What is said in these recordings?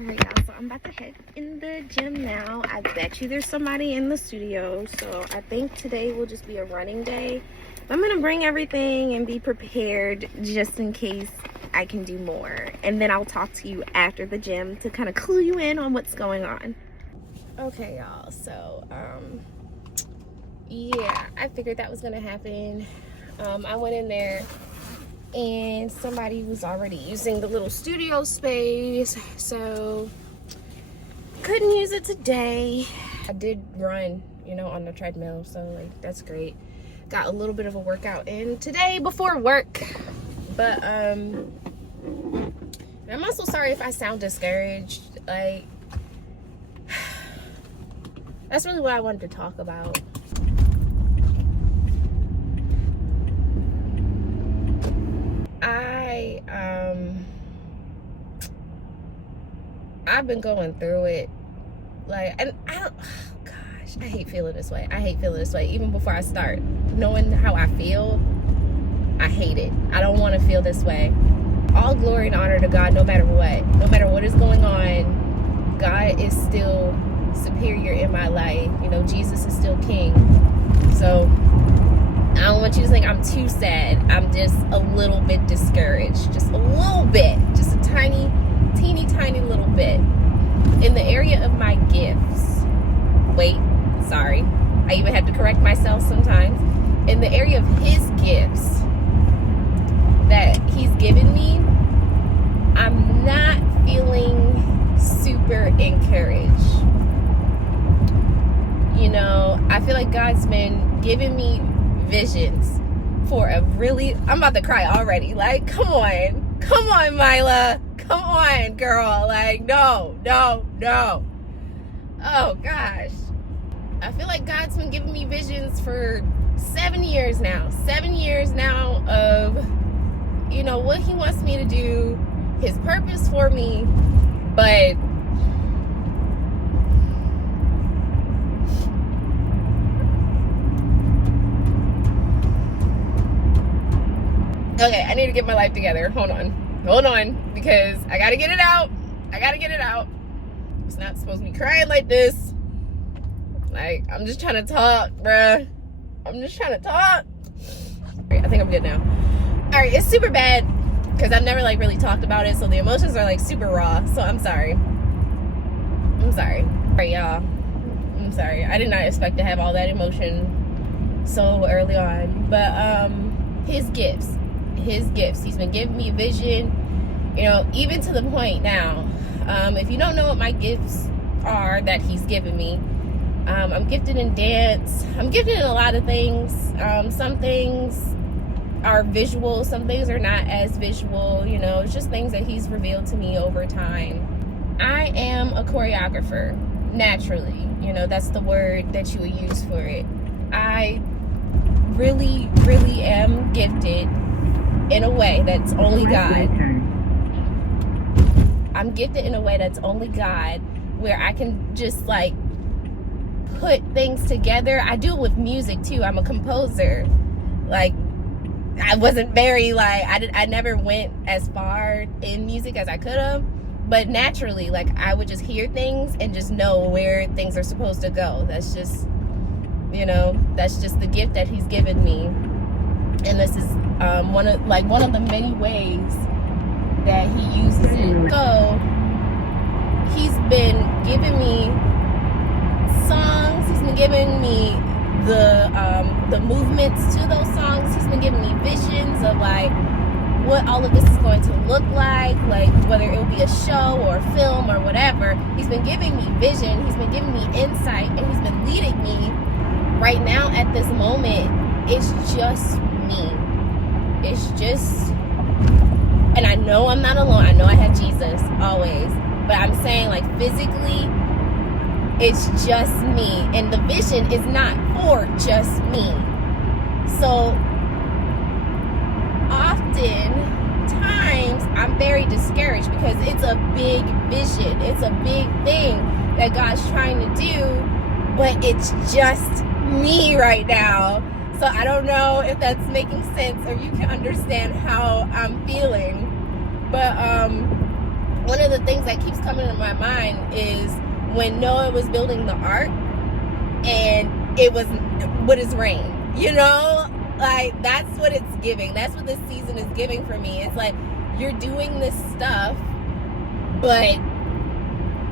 Alright, y'all, so I'm about to head in the gym now. I bet you there's somebody in the studio, so I think today will just be a running day. I'm gonna bring everything and be prepared just in case I can do more, and then I'll talk to you after the gym to kind of clue you in on what's going on. Okay, y'all, so yeah, I figured that was gonna happen. I went in there and somebody was already using the little studio space, so couldn't use it today. I did run, you know, on the treadmill, so like that's great. Got a little bit of a workout in today before work, but I'm also sorry if I sound discouraged. Like, that's really what I wanted to talk about. I've been going through it, like, and I don't, oh gosh, I hate feeling this way. Even before I start, knowing how I feel, I hate it. I don't want to feel this way. All glory and honor to God, no matter what is going on. God is still superior in my life. You know, Jesus is still king. So I don't want you to think I'm too sad. I'm just a little bit discouraged. Just a little bit. Just a teeny tiny little bit. In the area of my gifts. Sorry. I even have to correct myself sometimes. In the area of his gifts that he's given me, I'm not feeling super encouraged. You know, I feel like God's been giving me visions for a really, I'm about to cry already. Like, come on, Mila. Come on, girl. Like, no. Oh, gosh. I feel like God's been giving me visions for 7 years now. 7 years now of, you know, what he wants me to do, his purpose for me, but okay, I need to get my life together. Hold on, because I gotta get it out. It's not supposed to be crying like this. Like, I'm just trying to talk, bruh. I think I'm good now. All right, it's super bad because I've never like really talked about it, so the emotions are like super raw. So I'm sorry. All right, y'all. I'm sorry. I did not expect to have all that emotion so early on, but his gifts. He's been giving me a vision, you know, even to the point now. If you don't know what my gifts are that he's given me, I'm gifted in dance. I'm gifted in a lot of things. Some things are visual, some things are not as visual. You know, it's just things that he's revealed to me over time. I am a choreographer, naturally. You know, that's the word that you would use for it. I really am gifted in a way that's only God. I'm gifted in a way that's only God, where I can just like put things together. I do it with music too. I'm a composer. Like, I wasn't very like, I never went as far in music as I could have, but naturally, like, I would just hear things and just know where things are supposed to go. That's just, you know, that's just the gift that he's given me. And this is one of the many ways that he uses it. So he's been giving me songs. He's been giving me the movements to those songs. He's been giving me visions of like what all of this is going to look like whether it will be a show or a film or whatever. He's been giving me vision. He's been giving me insight, and he's been leading me. Right now, at this moment, it's just me. It's just, and I know I'm not alone. I know I have Jesus always, but I'm saying, like, physically, it's just me, and the vision is not for just me. So oftentimes I'm very discouraged because it's a big vision, it's a big thing that God's trying to do, but it's just me right now. So I don't know if that's making sense or you can understand how I'm feeling, but one of the things that keeps coming to my mind is when Noah was building the ark and it was what is rain, you know? Like, that's what it's giving. That's what this season is giving for me. It's like, you're doing this stuff, but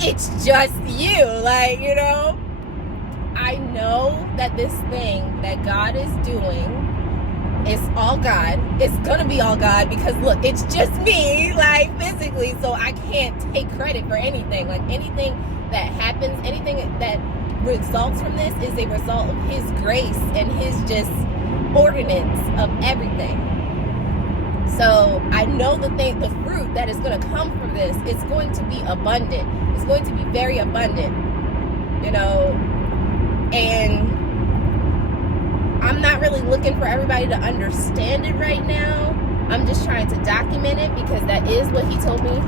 it's just you. Like, you know, I know that this thing that God is doing is all God. It's gonna be all God because look, it's just me, like, physically, so I can't take credit for anything. Like, anything that happens, anything that results from this is a result of His grace and His just ordinance of everything. So I know the fruit that is going to come from this, it's going to be abundant. It's going to be very abundant, you know. And I'm not really looking for everybody to understand it right now. I'm just trying to document it because that is what He told me.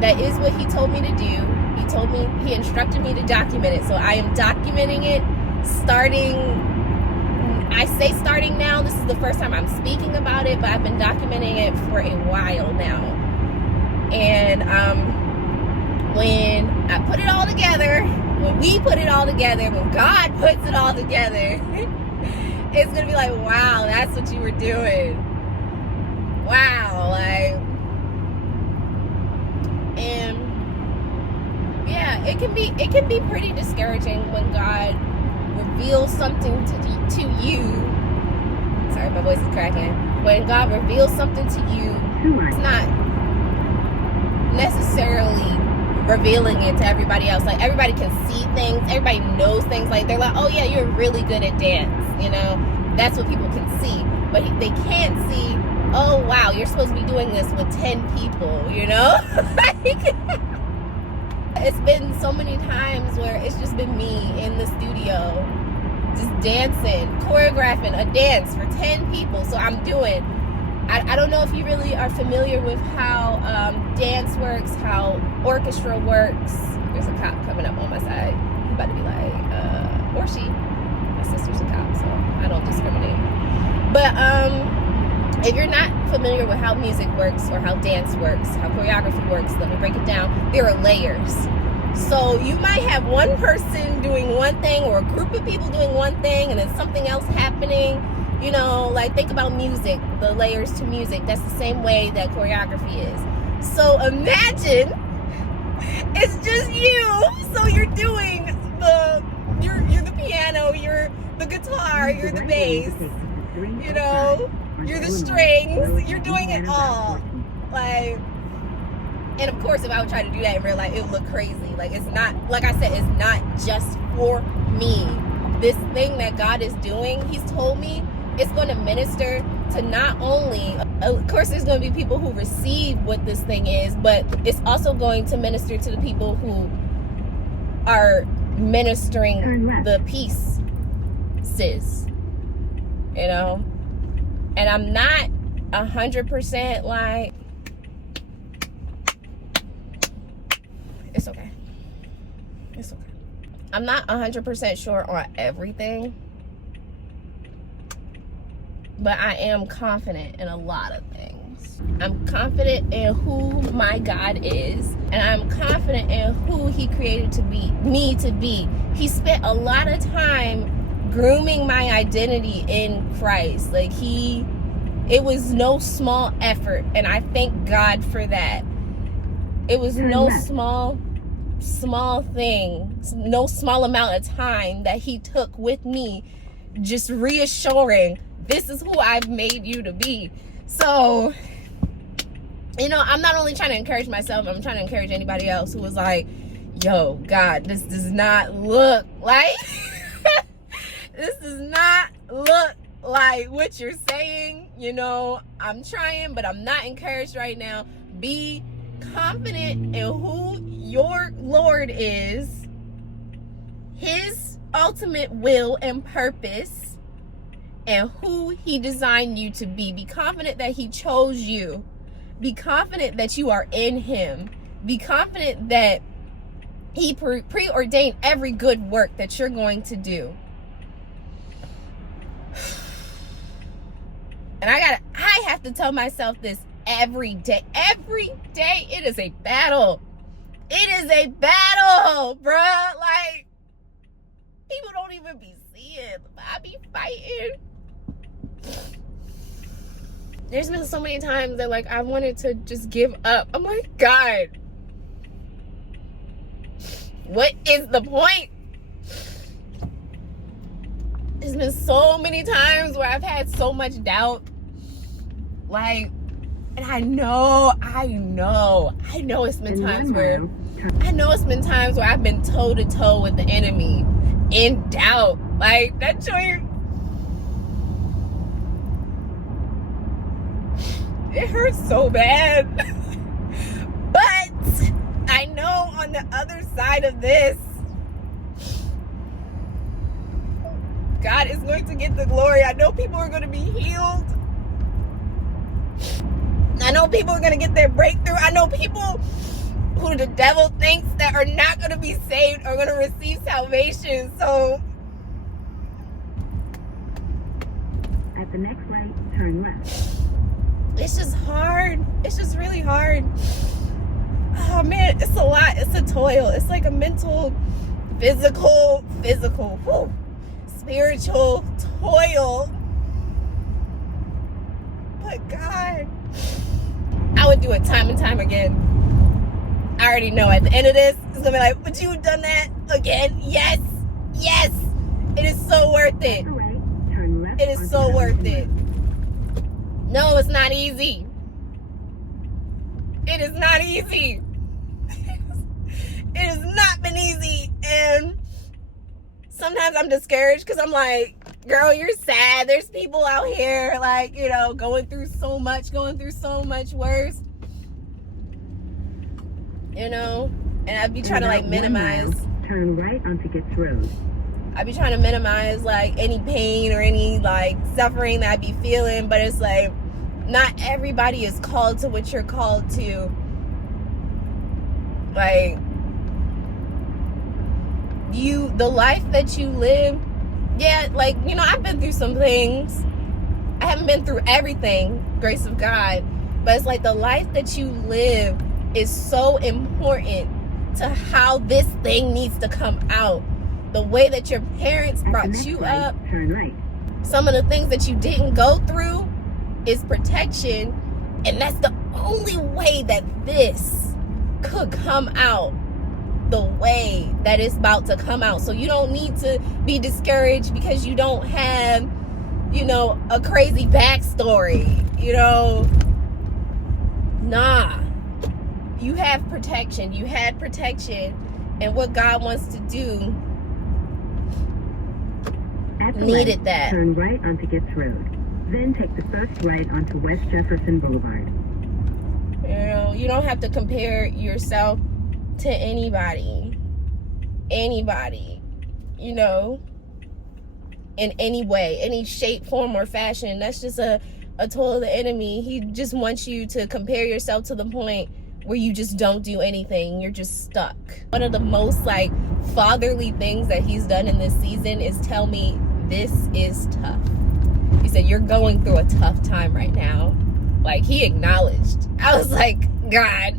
That is what He told me to do. He instructed me to document it. So I am documenting it starting now. This is the first time I'm speaking about it, but I've been documenting it for a while now. And when I put it all together, when we put it all together, when God puts it all together, it's gonna be like, wow, that's what you were doing. Wow, like, and yeah, it can be pretty discouraging when God reveals something to you. Sorry, my voice is cracking. When God reveals something to you, it's not necessarily revealing it to everybody else. Like, everybody can see things, everybody knows things. Like, they're like, oh yeah, you're really good at dance, you know. That's what people can see, but they can't see, oh wow, you're supposed to be doing this with 10 people, you know. It's been so many times where it's just been me in the studio just dancing, choreographing a dance for 10 people. So I'm doing, I don't know if you really are familiar with how dance works, how orchestra works. There's a cop coming up on my side. He's about to be like, or she. My sister's a cop, so I don't discriminate. But if you're not familiar with how music works or how dance works, how choreography works, let me break it down. There are layers. So you might have one person doing one thing or a group of people doing one thing and then something else happening. You know, like, think about music, the layers to music. That's the same way that choreography is. So imagine it's just you. So you're doing you're the piano, you're the guitar, you're the bass, you know, you're the strings, you're doing it all. Like, and of course, if I would try to do that in real life, it would look crazy. Like, it's not, like I said, it's not just for me. This thing that God is doing, He's told me, it's going to minister to not only, of course, there's going to be people who receive what this thing is, but it's also going to minister to the people who are ministering the pieces, you know. And I'm not 100% like, it's okay. It's okay. I'm not 100% sure on everything, but I am confident in a lot of things. I'm confident in who my God is, and I'm confident in who He created me to be. He spent a lot of time grooming my identity in Christ. Like, it was no small effort, and I thank God for that. It was no small thing, no small amount of time that He took with me, just reassuring, this is who I've made you to be. So, you know, I'm not only trying to encourage myself, I'm trying to encourage anybody else who was like, yo, God, this does not look like this does not look like what you're saying. You know, I'm trying, but I'm not encouraged right now. Be confident in who your Lord is, His ultimate will and purpose, and who He designed you to be. Be confident that He chose you. Be confident that you are in Him. Be confident that He preordained every good work that you're going to do. And I have to tell myself this every day. Every day it is a battle. It is a battle, bruh. Like, people don't even be seeing. I be fighting. There's been so many times that, like, I wanted to just give up. I'm like, God, what is the point? There's been so many times where I've had so much doubt. Like, and I know it's been times where I've been toe to toe with the enemy in doubt. Like, that joint, it hurts so bad. But I know on the other side of this, God is going to get the glory. I know people are going to be healed. I know people are going to get their breakthrough. I know people who the devil thinks that are not going to be saved are going to receive salvation. So, at the next light, turn left. It's just hard. It's just really hard. Oh man, it's a lot. It's a toil. It's like a mental, physical, spiritual toil. But God, I would do it time and time again. I already know at the end of this, it's gonna be like, would you have done that again? Yes. Yes. It is so worth it. It is so worth it. No, it's not easy. It is not easy. It has not been easy. And sometimes I'm discouraged because I'm like, girl, you're sad. There's people out here, like, you know, going through so much worse. You know? And I'd be trying to, like, minimize. Turn right onto Gets Road. I'd be trying to minimize, like, any pain or any, like, suffering that I'd be feeling. But it's like, not everybody is called to what you're called to. Like, the life that you live, yeah, like, you know, I've been through some things. I haven't been through everything, grace of God. But it's like the life that you live is so important to how this thing needs to come out. The way that your parents brought you up, turn right. Some of the things that you didn't go through is protection. And that's the only way that this could come out the way that it's about to come out. So you don't need to be discouraged because you don't have, you know, a crazy backstory, you know. Nah. You have protection. You had protection. And what God wants to do needed that. Turn right onto Gets Road. Then take the first right onto West Jefferson Boulevard. You know, you don't have to compare yourself to anybody, you know, in any way, any shape, form, or fashion. That's just a tool of the enemy. He just wants you to compare yourself to the point where you just don't do anything. You're just stuck. One of the most, like, fatherly things that he's done in this season is tell me this is tough. He said, you're going through a tough time right now. Like, he acknowledged. I was like, God,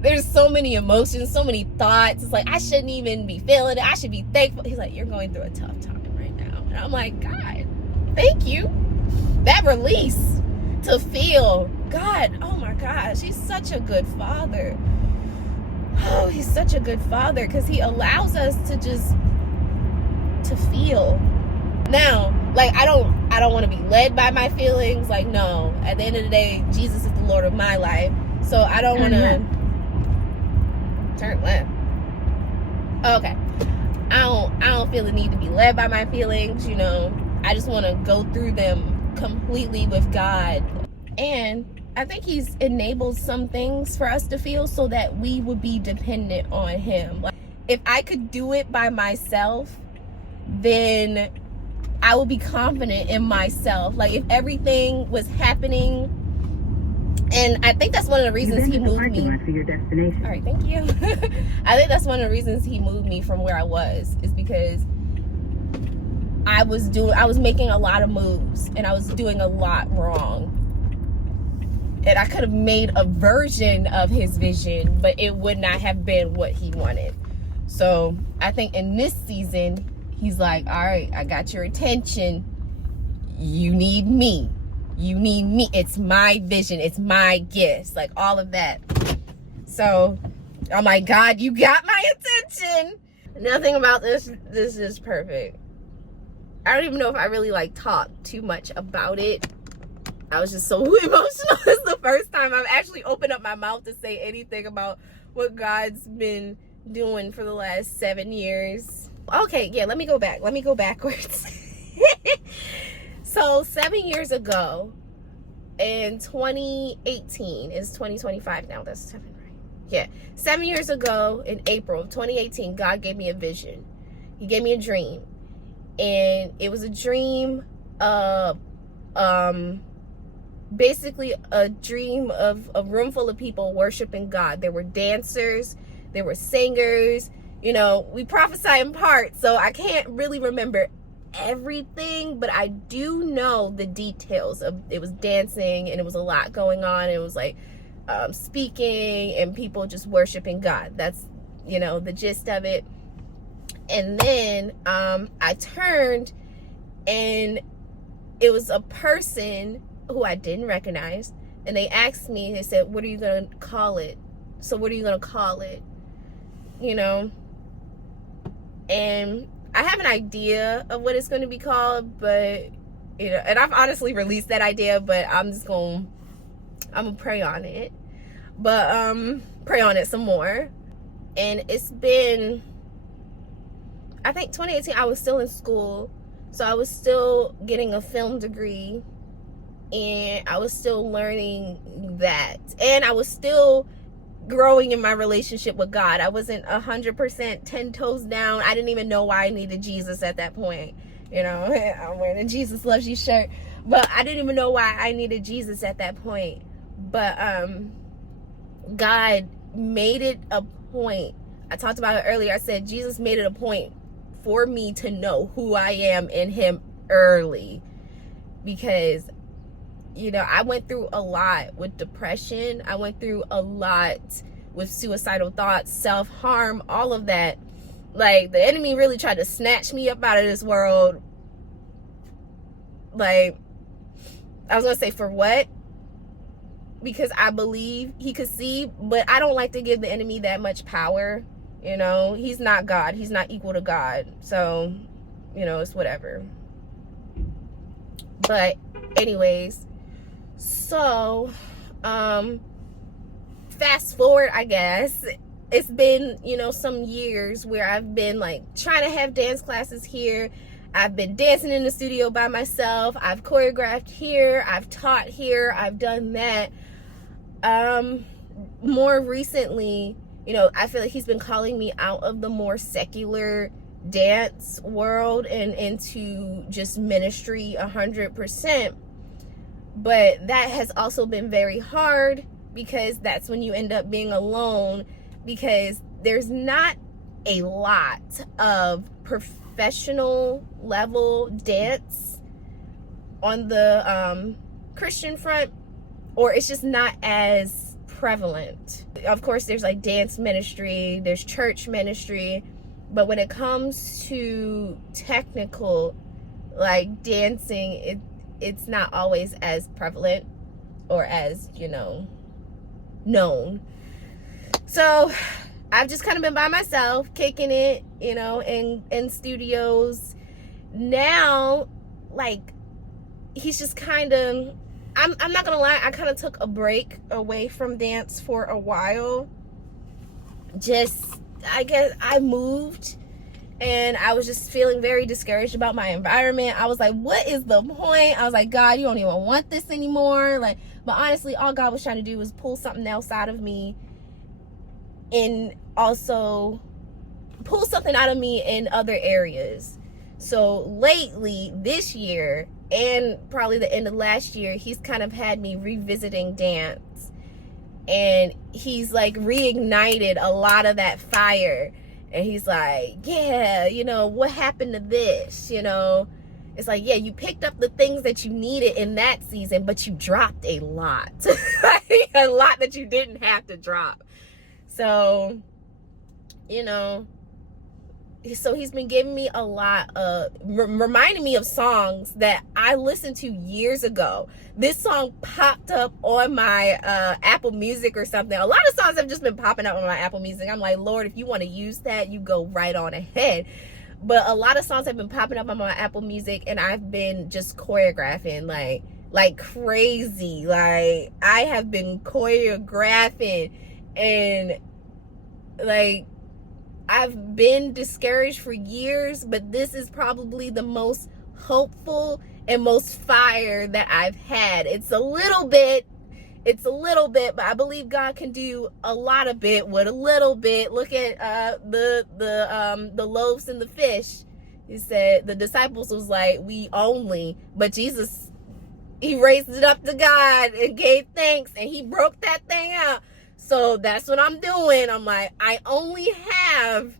there's so many emotions, so many thoughts. It's like, I shouldn't even be feeling it. I should be thankful. He's like, you're going through a tough time right now. And I'm like, God, thank you. That release to feel, God, oh my gosh, he's such a good father. Oh, he's such a good father because he allows us to feel. Now, like, I don't want to be led by my feelings. Like, no, at the end of the day, Jesus is the Lord of my life. So I don't want to turn left. Okay. I don't feel the need to be led by my feelings, you know. I just want to go through them completely with God. And I think he's enabled some things for us to feel so that we would be dependent on him. Like, if I could do it by myself, then I would be confident in myself. Like, if everything was happening, and I think that's one of the reasons he moved me. For your destination. All right, thank you. I think that's one of the reasons he moved me from where I was, is because I was making a lot of moves and I was doing a lot wrong. And I could have made a version of his vision, but it would not have been what he wanted. So I think in this season, he's like, all right, I got your attention. You need me. You need me. It's my vision. It's my gifts. Like all of that. So I'm like, God, you got my attention. Nothing about this is perfect. I don't even know if I really like talked too much about it. I was just so emotional. It's the first time I've actually opened up my mouth to say anything about what God's been doing for the last 7 years. Okay, yeah, let me go back. Let me go backwards. So 7 years ago, in 2018, it's 2025 now, that's 7, right? Yeah, 7 years ago in April of 2018, God gave me a vision. He gave me a dream. And it was a dream of, basically a dream of a room full of people worshiping God. There were dancers, there were singers, you know, we prophesy in part, so I can't really remember everything, but I do know the details of it. Was dancing and it was a lot going on. It was like speaking and people just worshiping God. That's, you know, the gist of it. And then I turned and it was a person who I didn't recognize, and they asked me, they said, what are you gonna call it? So what are you gonna call it? You know, and I have an idea of what it's going to be called, but, you know, and I've honestly released that idea, but I'm gonna pray on it, but pray on it some more. And it's been, I think 2018, I was still in school, so I was still getting a film degree, and I was still learning that, and I was still growing in my relationship with God. I wasn't 100% 10 toes down. I didn't even know why I needed Jesus at that point. You know, I'm wearing a Jesus Loves You shirt, but I didn't even know why I needed Jesus at that point. But God made it a point. I talked about it earlier. I said Jesus made it a point for me to know who I am in him early, because, you know, I went through a lot with depression. I went through a lot with suicidal thoughts, self-harm, all of that. Like, the enemy really tried to snatch me up out of this world. Like, I was going to say, for what? Because I believe he could see, but I don't like to give the enemy that much power. You know, he's not God. He's not equal to God. So, you know, it's whatever. But anyways, so fast forward, I guess it's been, you know, some years where I've been like trying to have dance classes here. I've been dancing in the studio by myself. I've choreographed here. I've taught here. I've done that. More recently, you know, I feel like he's been calling me out of the more secular dance world and into just ministry 100%. But that has also been very hard, because that's when you end up being alone, because there's not a lot of professional level dance on the Christian front, or it's just not as prevalent. Of course, there's like dance ministry, there's church ministry, but when it comes to technical, like dancing, it's not always as prevalent or as, you know, known. So I've just kind of been by myself, kicking it, you know, in studios. Now, like, he's just kind of, I'm not gonna lie, I kind of took a break away from dance for a while. Just, I guess I moved, and I was just feeling very discouraged about my environment. I was like, what is the point? I was like, God, you don't even want this anymore. Like, but honestly, all God was trying to do was pull something else out of me, and also pull something out of me in other areas. So lately, this year, and probably the end of last year, he's kind of had me revisiting dance, and he's like reignited a lot of that fire. And he's like, yeah, you know, what happened to this, you know? it's like, yeah, you picked up the things that you needed in that season, but you dropped a lot. A lot that you didn't have to drop. So, you know, so he's been giving me a lot of, reminding me of songs that I listened to years ago. This song popped up on my Apple Music or something. A lot of songs have just been popping up on my Apple Music. I'm like, Lord, if you want to use that, you go right on ahead. But a lot of songs have been popping up on my Apple Music, and I've been just choreographing like crazy. Like, I have been choreographing, and like, I've been discouraged for years, but this is probably the most hopeful and most fire that I've had. It's a little bit, but I believe God can do a lot of it with a little bit. Look at the loaves and the fish. He said the disciples was like, we only, but Jesus, he raised it up to God and gave thanks, and he broke that thing out. So that's what I'm doing. I'm like, I only have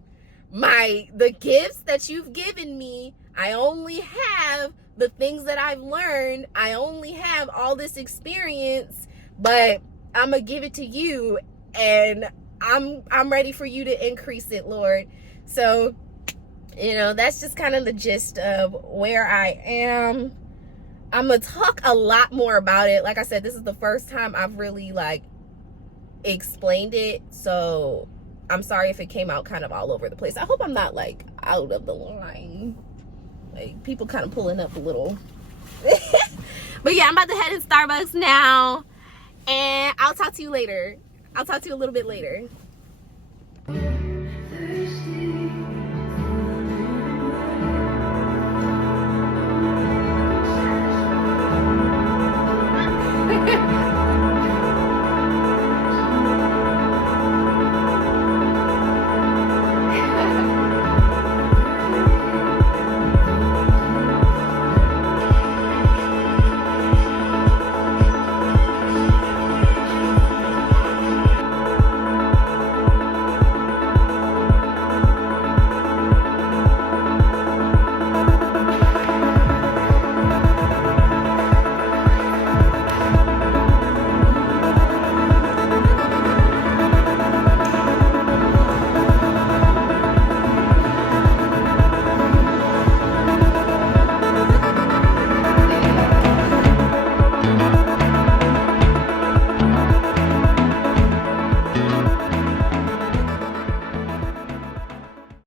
the gifts that you've given me. I only have the things that I've learned. I only have all this experience, but I'm gonna give it to you, and I'm ready for you to increase it, Lord. So, you know, that's just kind of the gist of where I am. I'm gonna talk a lot more about it. Like I said, this is the first time I've really like explained it, so I'm sorry if it came out kind of all over the place. I hope I'm not like out of the line, like people kind of pulling up a little. But yeah, I'm about to head in Starbucks now, and I'll talk to you later. I'll talk to you a little bit later.